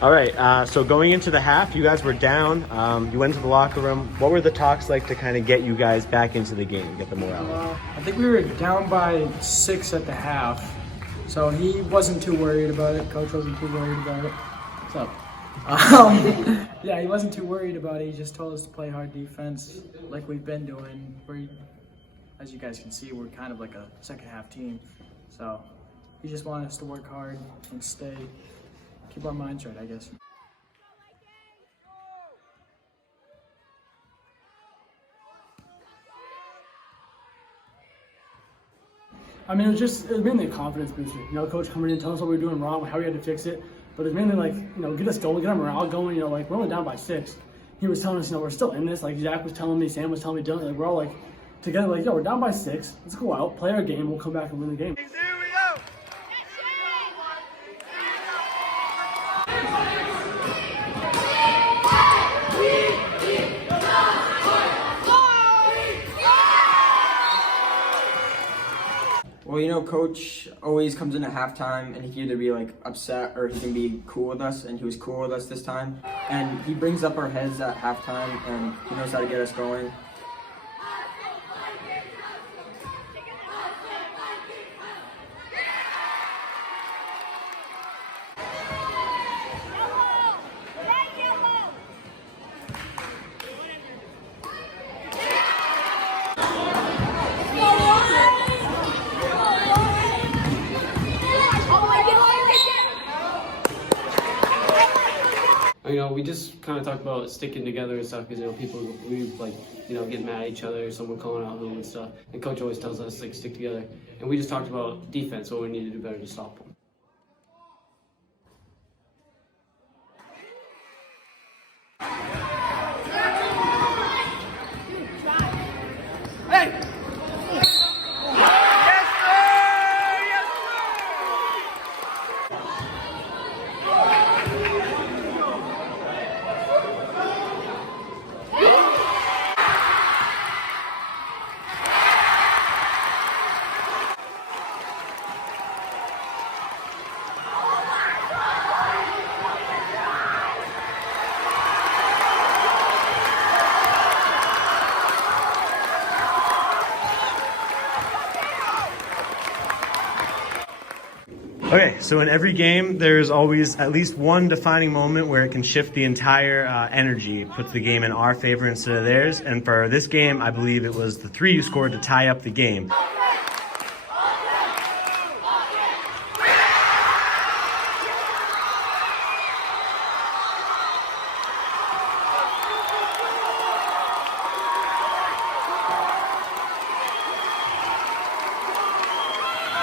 All right, so going into the half, you guys were down. You went to the locker room. What were the talks like to kind of get you guys back into the game, get the morale up? I think we were down by 6 at the half, so he wasn't too worried about it. Coach wasn't too worried about it. So, yeah, he wasn't too worried about it. He just told us to play hard defense like we've been doing. As you guys can see, we're kind of like a second half team. So he just wanted us to work hard and keep our minds right, I guess. I mean, it was mainly a confidence booster. You know, coach coming in, telling us what we were doing wrong, how we had to fix it. But it was mainly like, you know, get us going, get our morale going. You know, like, we're only down by 6. He was telling us, you know, we're still in this. Like, Zach was telling me, Sam was telling me, Dylan, like, we're all like together, like, yo, we're down by 6. Let's go out, play our game, we'll come back and win the game. Well, you know, Coach always comes in at halftime, and he can either be like upset or he can be cool with us, and he was cool with us this time. And he brings up our heads at halftime, and he knows how to get us going. You know, we just kind of talked about sticking together and stuff because, you know, people, we like, you know, get mad at each other, someone calling out who and stuff. And coach always tells us, like, stick together. And we just talked about defense, what we need to do better to stop them. Okay, so in every game, there's always at least one defining moment where it can shift the entire energy, puts the game in our favor instead of theirs. And for this game, I believe it was the 3 you scored to tie up the game.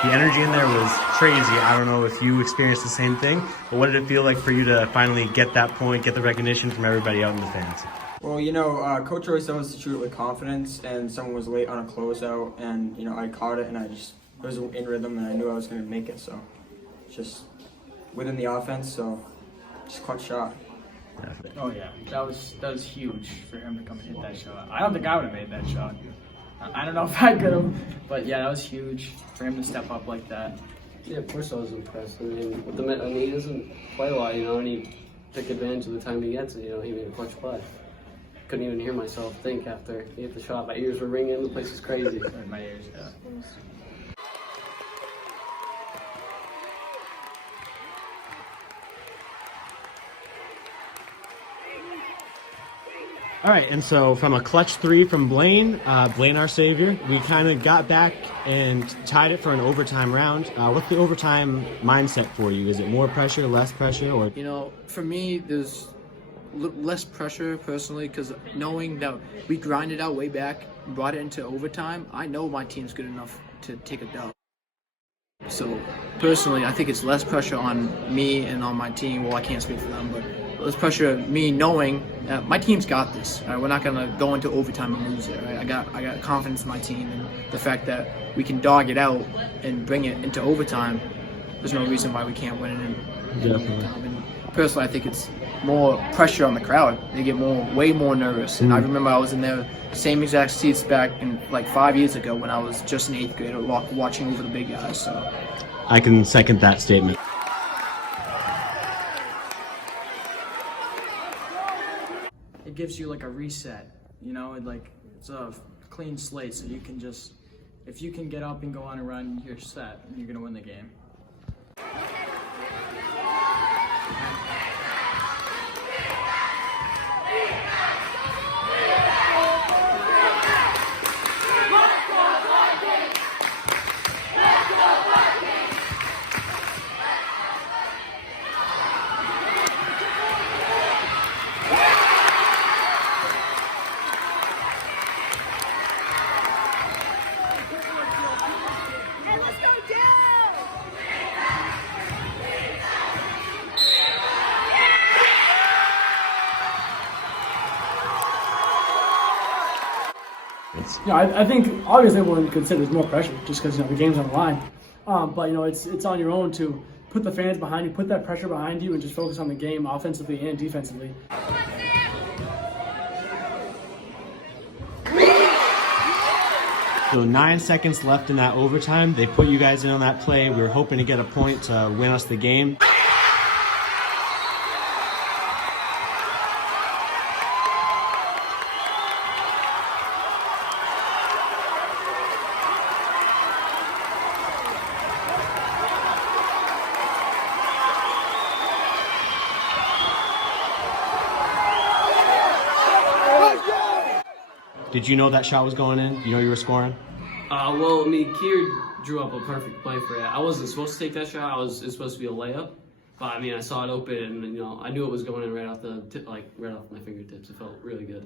The energy in there was crazy. I don't know if you experienced the same thing, but what did it feel like for you to finally get that point, get the recognition from everybody out in the fans? Well, you know, Coach always tells us to shoot it with confidence, and someone was late on a closeout, and, you know, I caught it, and it was in rhythm, and I knew I was going to make it, so just within the offense, so just clutch shot. Oh yeah, that was huge for him to come and hit that shot. I don't think I would have made that shot. I don't know if I could have, but yeah, that was huge for him to step up like that. Yeah, of course I was impressed. He doesn't play a lot, you know, and he took advantage of the time he gets it. You know, he made a clutch play. Couldn't even hear myself think after he hit the shot. My ears were ringing. The place was crazy. My ears, yeah. All right, and so from a clutch 3 from Blaine, Blaine our savior, we kind of got back and tied it for an overtime round. What's the overtime mindset for you? Is it more pressure, less pressure, or? You know, for me, there's less pressure personally, because knowing that we grinded out way back, brought it into overtime, I know my team's good enough to take a dub. So personally, I think it's less pressure on me and on my team. Well, I can't speak for them, but less pressure on me knowing that my team's got this. Right? We're not gonna go into overtime and lose it. Right? I got confidence in my team, and the fact that we can dog it out and bring it into overtime. There's no reason why we can't win it in overtime. And personally, I think it's more pressure on the crowd. They get way more nervous. And I remember I was in their same exact seats back in like 5 years ago when I was just an 8th grader watching over the big guys. So I can second that statement. It gives you like a reset, you know, it's a clean slate, so you can just, if you can get up and go on a run, you're set and you're gonna win the game. Yeah, I think obviously everyone considers more pressure just because, you know, the game's on the line. But, you know, it's on your own to put the fans behind you, put that pressure behind you, and just focus on the game offensively and defensively. So 9 seconds left in that overtime. They put you guys in on that play. We were hoping to get a point to win us the game. Did you know that shot was going in? You know you were scoring? Well, I mean, Kier drew up a perfect play for it. I wasn't supposed to take that shot. It's supposed to be a layup. But I mean, I saw it open, and you know, I knew it was going in right off the tip, like right off my fingertips. It felt really good.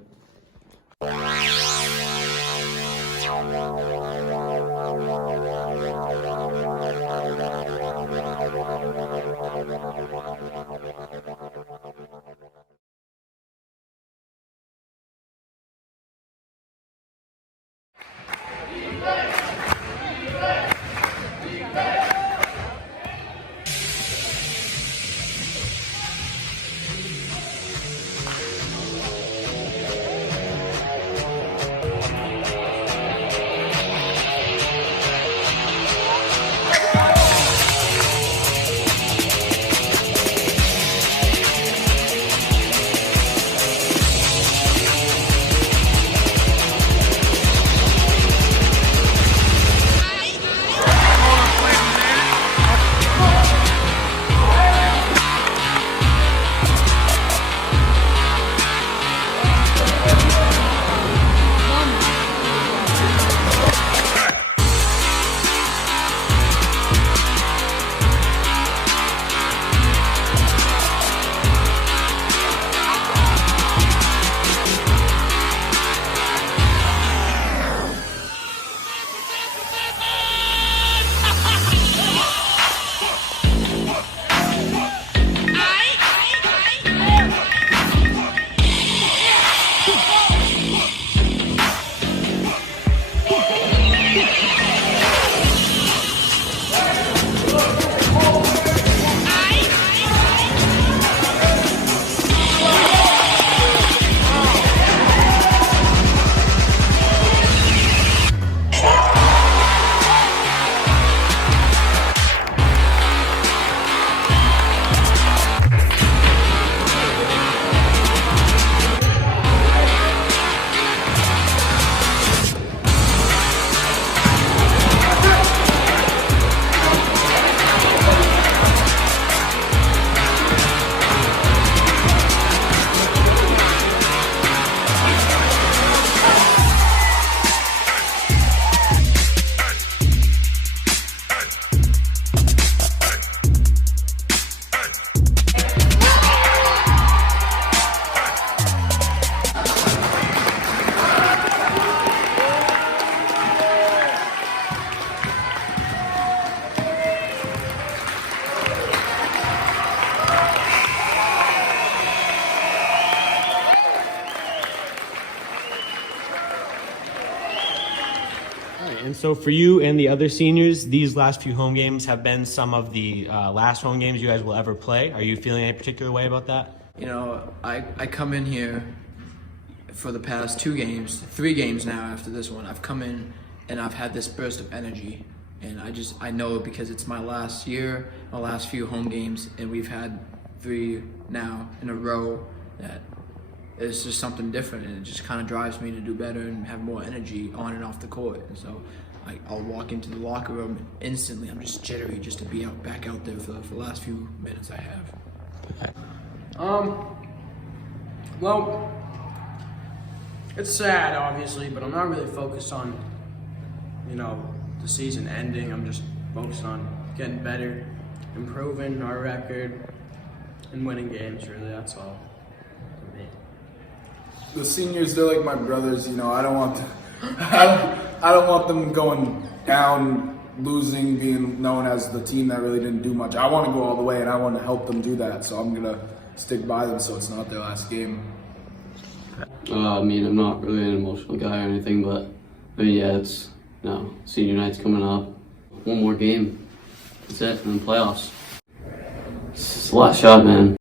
so for you and the other seniors, these last few home games have been some of the last home games you guys will ever play. Are you feeling any particular way about that? You know, I come in here for the past 3 games now after this one. I've come in and I've had this burst of energy, and I know it because it's my last year, my last few home games, and we've had 3 now in a row that it's just something different, and it just kind of drives me to do better and have more energy on and off the court. And so I'll walk into the locker room and instantly I'm just jittery just to be back out there for the last few minutes I have. Well, it's sad, obviously, but I'm not really focused on, the season ending. I'm just focused on getting better, improving our record, and winning games, really. That's all for me. The seniors, they're like my brothers. I don't want I don't want them going down, losing, being known as the team that really didn't do much. I want to go all the way, and I want to help them do that. So I'm gonna stick by them, so it's not their last game. I mean, I'm not really an emotional guy or anything, but yeah, senior night's coming up. One more game. That's it, and then playoffs. It's the last shot, man.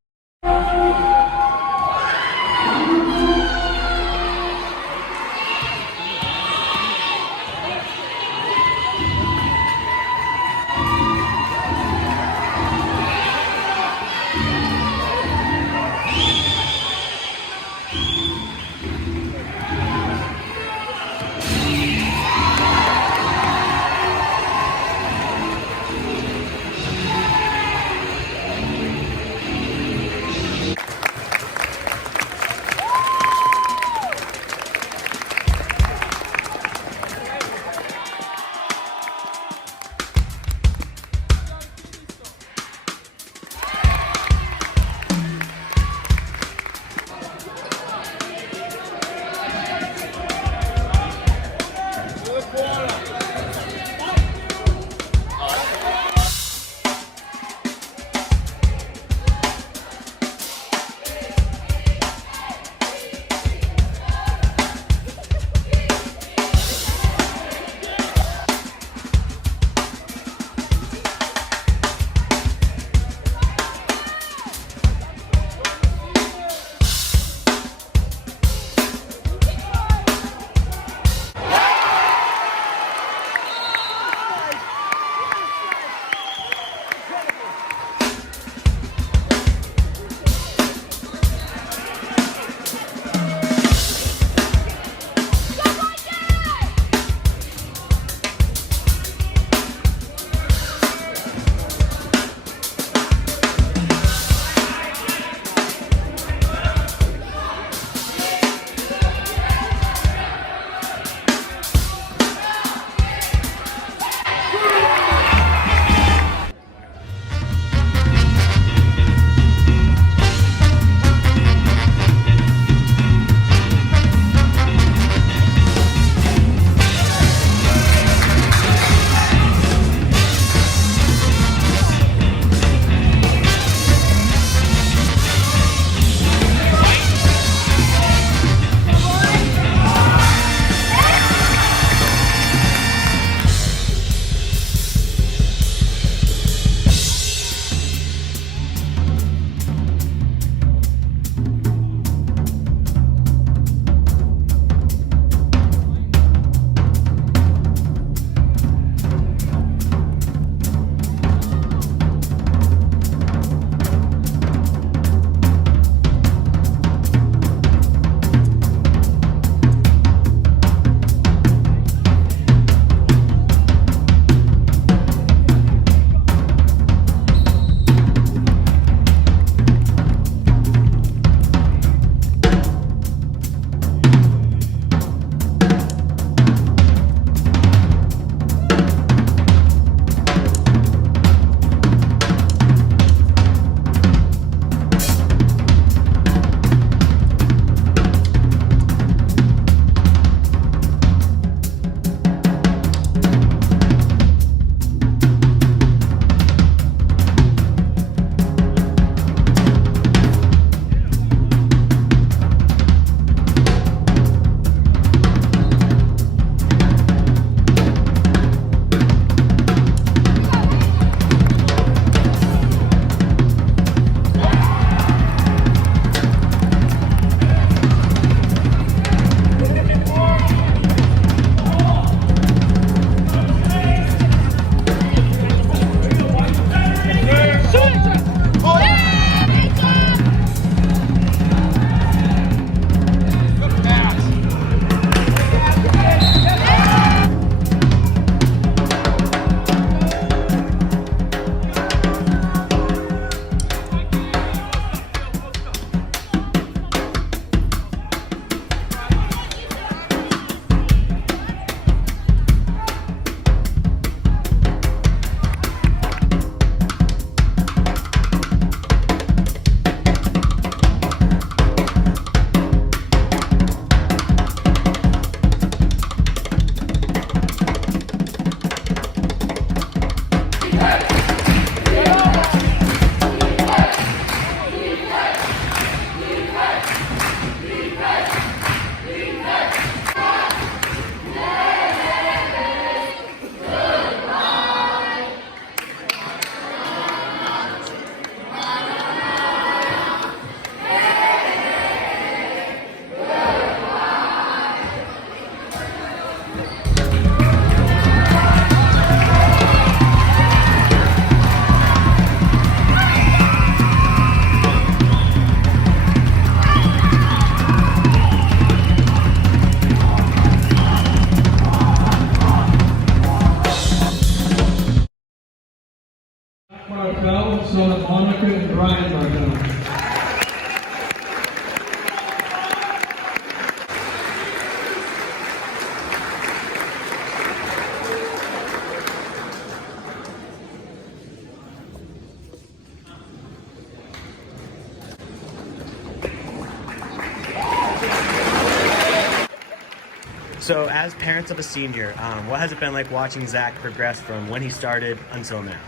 So, as parents of a senior, what has it been like watching Zach progress from when he started until now?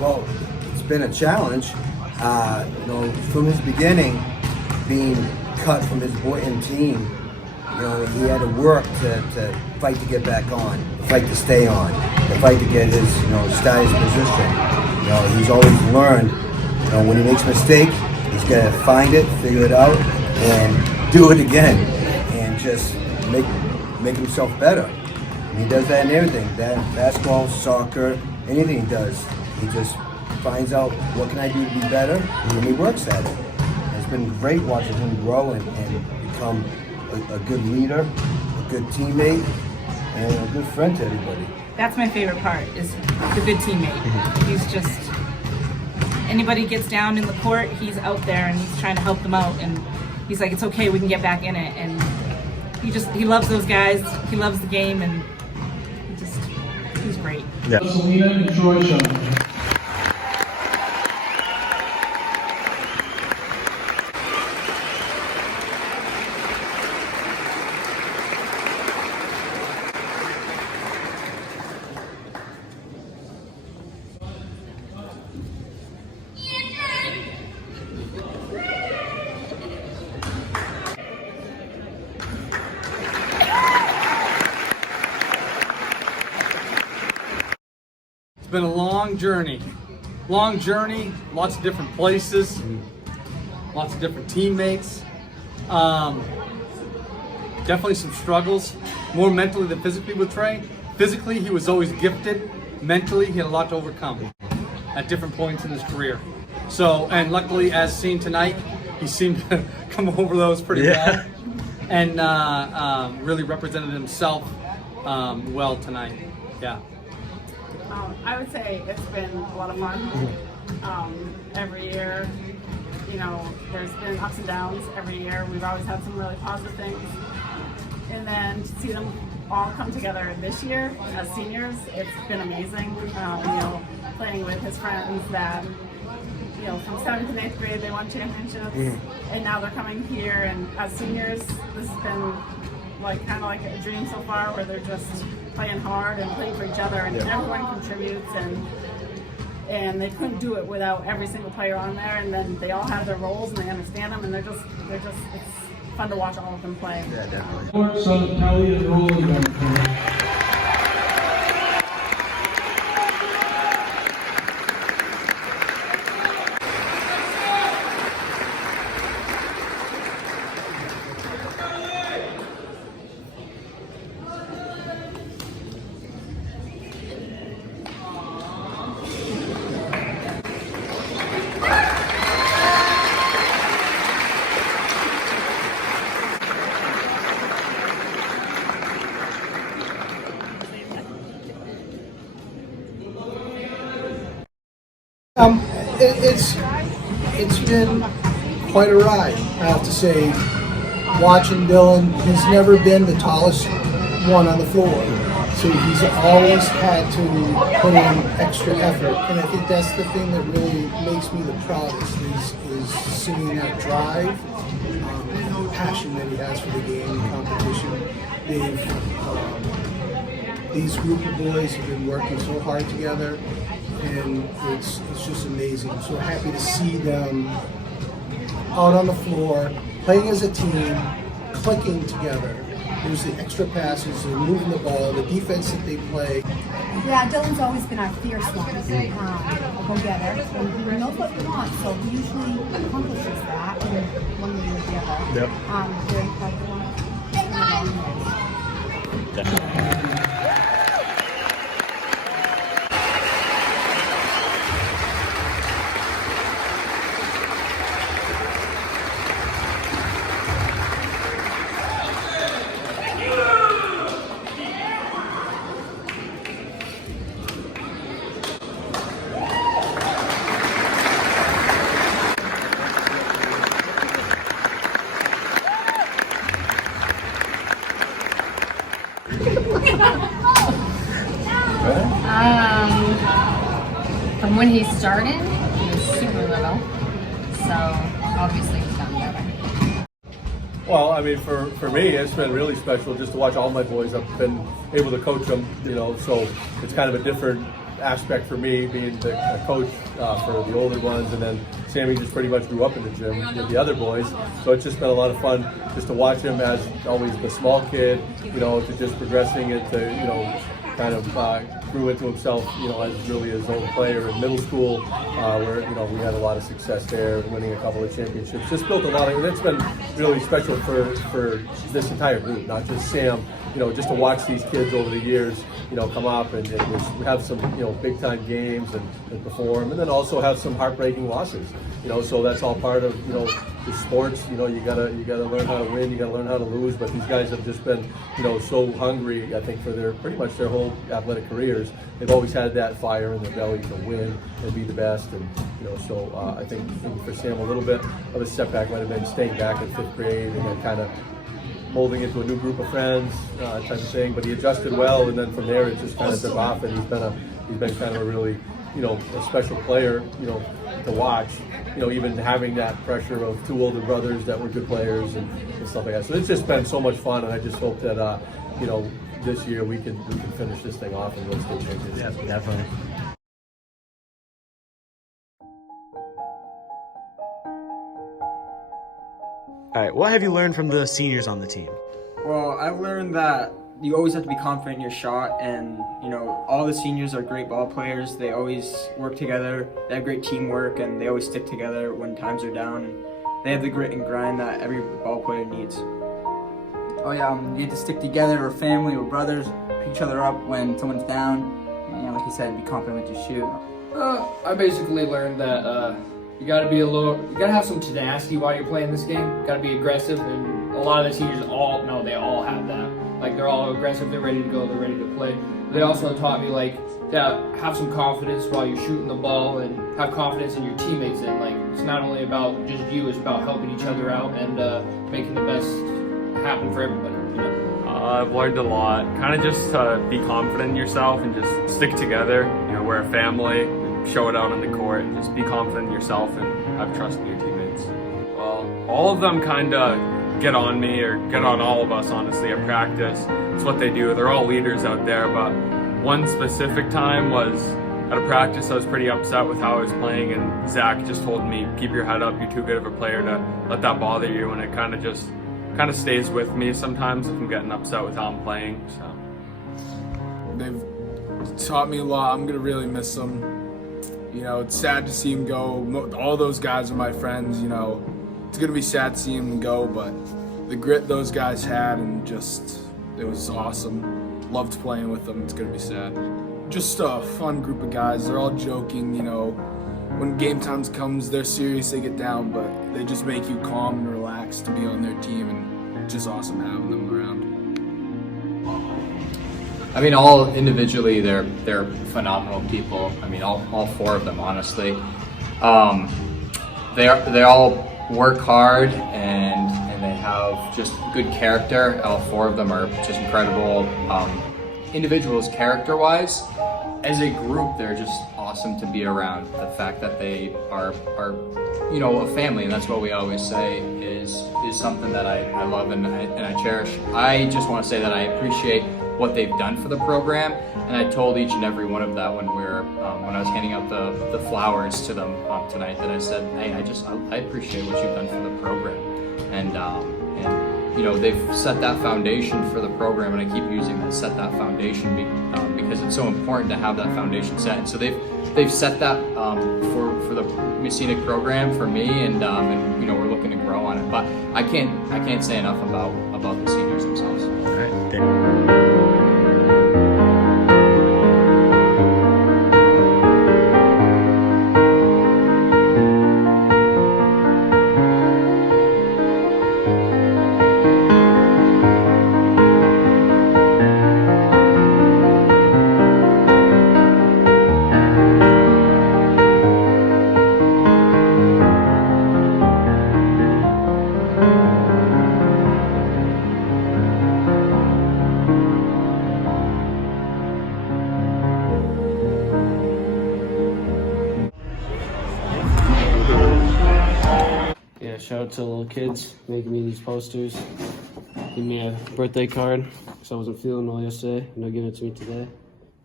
Well, it's been a challenge. From his beginning, being cut from his Boynton team, he had to work to fight to get back on, to fight to stay on, to fight to get his, starting position. He's always learned, when he makes a mistake, he's got to find it, figure it out, and do it again, and just make himself better. And he does that in everything, basketball, soccer, anything he does. He just finds out what can I do to be better, and he works at it. And it's been great watching him grow and become a good leader, a good teammate, and a good friend to everybody. That's my favorite part, is the good teammate. He's just, anybody gets down in the court, he's out there and he's trying to help them out, and he's like, it's okay, we can get back in it. And he loves those guys, he loves the game, and he's great. Yeah. Selena and Georgia. It's been a long journey, lots of different places, lots of different teammates, definitely some struggles, more mentally than physically with Trey. Physically, he was always gifted. Mentally, he had a lot to overcome at different points in his career. So, and luckily, as seen tonight, he seemed to come over those pretty well, and really represented himself well tonight. Yeah. I would say it's been a lot of fun. Every year, there's been ups and downs every year. We've always had some really positive things. And then to see them all come together this year as seniors, it's been amazing. Playing with his friends that, from 7th and 8th grade, they won championships. And now they're coming here, and as seniors, this has been kind of like a dream so far, where they're just playing hard and playing for each other, and everyone contributes, and they couldn't do it without every single player on there, and then they all have their roles and they understand them, and they're just it's fun to watch all of them play. Yeah, definitely. So Kelly and Roland. It's been quite a ride, I have to say. Watching Dylan, he's never been the tallest one on the floor, so he's always had to put in extra effort. And I think that's the thing that really makes me the proudest is seeing that drive, passion that he has for the game and competition. These group of boys have been working so hard together, and it's just amazing. I'm so happy to see them out on the floor, playing as a team, clicking together. There's the extra passes, they're moving the ball, the defense that they play. Yeah, Dylan's always been our fierce one, a go-getter, and he knows what he wants, so he usually accomplishes that in one way or the other. Very proud. From when he started, he was super little, so obviously he's gotten better. Well, I mean, for me, it's been really special just to watch all my boys. I've been able to coach them, so it's kind of a different aspect for me being a coach for the older ones, and then Sammy just pretty much grew up in the gym with the other boys, so it's just been a lot of fun just to watch him as always the small kid, to just progressing into, kind of grew into himself, as really his own player in middle school, where, we had a lot of success there, winning a couple of championships. Just built a lot of, and it's been really special for this entire group, not just Sam, just to watch these kids over the years, come up and have some, big time games and perform, and then also have some heartbreaking losses, so that's all part of, the sports. You gotta learn how to win, you gotta learn how to lose, but these guys have just been, so hungry, I think, for pretty much their whole athletic careers. They've always had that fire in their belly to win and be the best, and so I think for Sam a little bit of a setback might have been staying back in 5th grade and then kind of molding into a new group of friends, type of thing. But he adjusted well, and then from there it just kind of took off, and he's been kind of a really, a special player, to watch. Even having that pressure of 2 older brothers that were good players and stuff like that. So it's just been so much fun, and I just hope that this year we can finish this thing off and win state championships. Yeah, definitely. All right, what have you learned from the seniors on the team? Well, I've learned that you always have to be confident in your shot, and all the seniors are great ball players. They always work together, they have great teamwork, and they always stick together when times are down, and they have the grit and grind that every ball player needs. Oh yeah, you have to stick together. We're family, we're brothers, pick each other up when someone's down. Like you said, be confident with your shoot. I basically learned that you gotta have some tenacity while you're playing this game. You gotta be aggressive, and a lot of the seniors they all have that. Like, they're all aggressive, they're ready to go, they're ready to play. They also taught me, to have some confidence while you're shooting the ball and have confidence in your teammates. And, it's not only about just you, it's about helping each other out and making the best happen for everybody. I've learned a lot. Kind of just be confident in yourself and just stick together. We're a family, show it out on the court, and just be confident in yourself and have trust in your teammates. Well, all of them kind of get on me, or get on all of us, honestly, at practice. It's what they do. They're all leaders out there, but one specific time was at a practice I was pretty upset with how I was playing, and Zach just told me, keep your head up, you're too good of a player to let that bother you, and it kind of stays with me sometimes if I'm getting upset with how I'm playing. So they've taught me a lot. I'm gonna really miss them. It's sad to see him go. All those guys are my friends. It's gonna be sad to see him go, but the grit those guys had, and it was awesome. Loved playing with them. It's gonna be sad. Just a fun group of guys. They're all joking. When game times comes, they're serious. They get down, but they just make you calm and relaxed to be on their team, and it's just awesome having them around. I mean, all individually, they're phenomenal people. I mean, all 4 of them, honestly. They all work hard and they have just good character. All 4 of them are just incredible individuals character-wise. As a group, they're just awesome to be around. The fact that they are a family, and that's what we always say, is something that I love and I cherish. I just want to say that I appreciate what they've done for the program, and I told each and every one of that when I was handing out the flowers to them tonight, that I said, hey, I appreciate what you've done for the program, and they've set that foundation for the program, and I keep using that, set that foundation because it's so important to have that foundation set. And so they've set that for the Messinic program for me, and we're looking to grow on it. But I can't say enough about the seniors themselves. All right. out to little kids making me these posters. Give me a birthday card because I wasn't feeling well yesterday. And they're giving it to me today.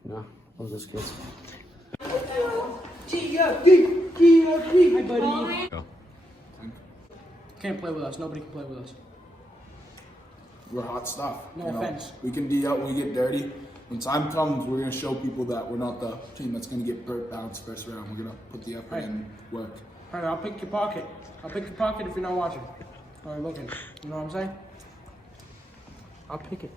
No, love those kids. Hi, buddy. Can't play with us. Nobody can play with us. We're hot stuff. No offense. We can D out, we get dirty. When time comes, we're gonna show people that we're not the team that's gonna get bounced first round. We're gonna put the effort in, work. All right, I'll pick your pocket. I'll pick your pocket if you're not watching or looking. You know what I'm saying? I'll pick it.